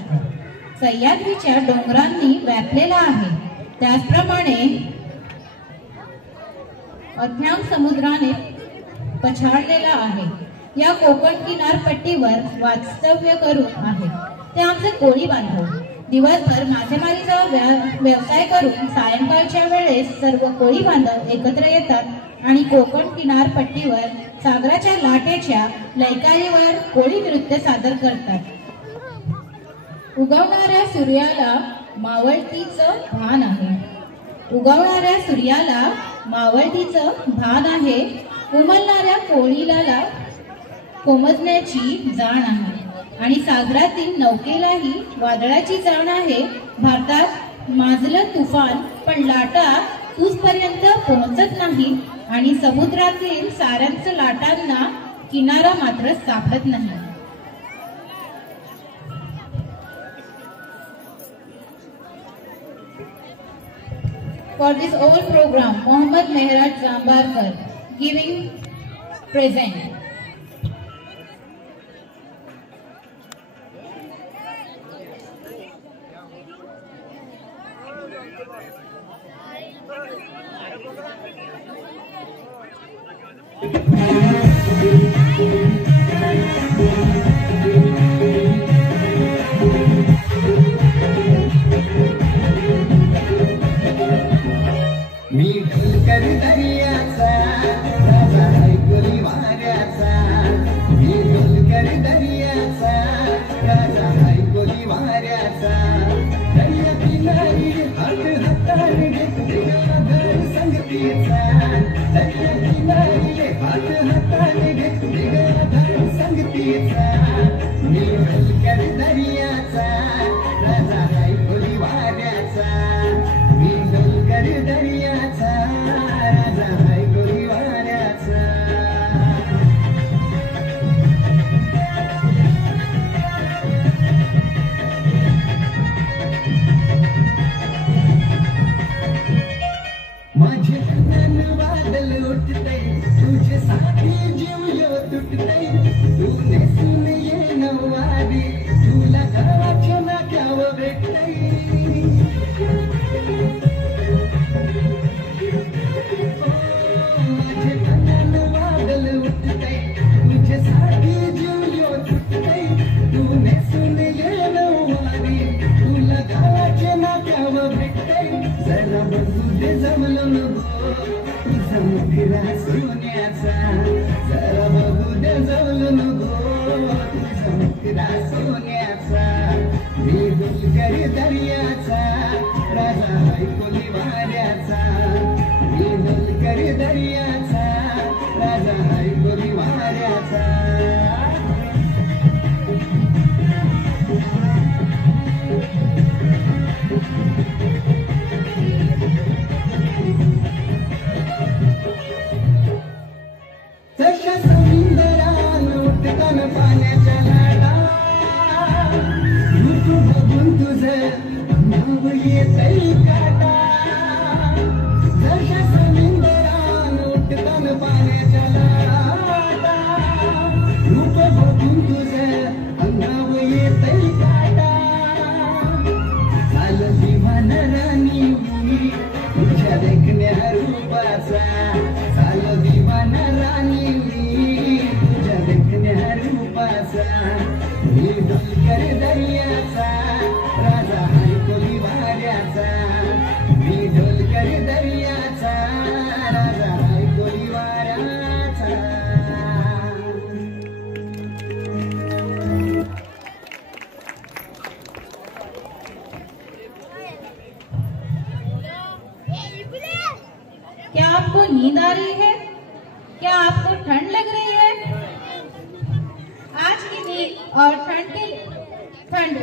महाराष्ट्र सह्याद्रीच्या डोंगरांनी व्यापलेला आहे। त्याचप्रमाणे अज्ञान समुद्राने पछाडलेला आहे। या कोकण किनारपट्टीवर वास्तव्य करून आहे ते आमचे कोळी बांधव। दिवसभर मासेमारीचा व्यवसाय करून सायंकाळच्या वेळेस सर्व कोळी बांधव एकत्र येतात आणि कोकण किनारपट्टीवर सागराच्या लाटेच्या लयकारीवर कोळी नृत्य सादर करतात। उगवणाऱ्या सूर्याला मावळतीचं भान आहे। उगवणाऱ्या सूर्याला मावळतीचं भान आहे। उमलणाऱ्या कोळीला कोमजण्याची जाण आहे आणि सागरातील नौकेलाही वादळाची जाण आहे। भारतात माजलं तुफान पण लाटा तुझपर्यंत पोहोचत नाही आणि समुद्रातील साऱ्यांचं लाटांना किनारा मात्र सापडत नाही। For this whole program, Mohammad Mehraj Jambarkar giving present. मी ढोलकर दर्याचा राजा है कोली वाऱ्याचा। मी ढोलकर दर्याचा राजा है कोली वाऱ्याचा। दर्या किनारी हात हाताने घेतले घर संगतीचा। दर्या किनारी हात हाताने घेतले घर संगतीचा। मी ढोलकर दर्याचा राजा है कोली वाऱ्याचा। मी ढोलकर दर्याचा राजा है कोली वाऱ्याचा। माझे कान वादल उठते तुझ्यासाठी जीव यो तुटते। तू नेसून ये नऊवारी तुला गावाच्या नाक्यावर भेटते। माझे कान वादल उठते तुझ्यासाठी जीव यो तुटते। तू नेसून ये नऊवारी तुला गावाच्या नाक्यावर भेटते। जरा बघू दे जमलं नको तुझा मुखडा सोन्याचा। जरा बघू दे जमलं नको तुझा मुखडा सोन्याचा। मी ढोलकर दर्याचा राजा है कोली वाऱ्याचा। मी ढोलकर दर्याचा राजा है कोली वाऱ्याचा। तशा समुद्रान उठताना पाण्याच्या लाटा रूप बघून तुझं नाव येतंय काटा। तशा समुद्रान उठताना पाण्याच्या लाटा रूप बघून तुझं नाव येतंय काटा। चाल दिवान राणी तुझ्या देखण्या रूपाचा। चाल दिवान राणी तुझ्या देखण्या रूपाचा। मी ढोलकर दर्याचा राजा है कोली वाऱ्याचा। मी ढोलकर दर्याचा राजा है कोली वाऱ्याचा। क्या आपको नींद आ रही है? क्या आपको ठंड लग रही है? आज की नींद और ठंड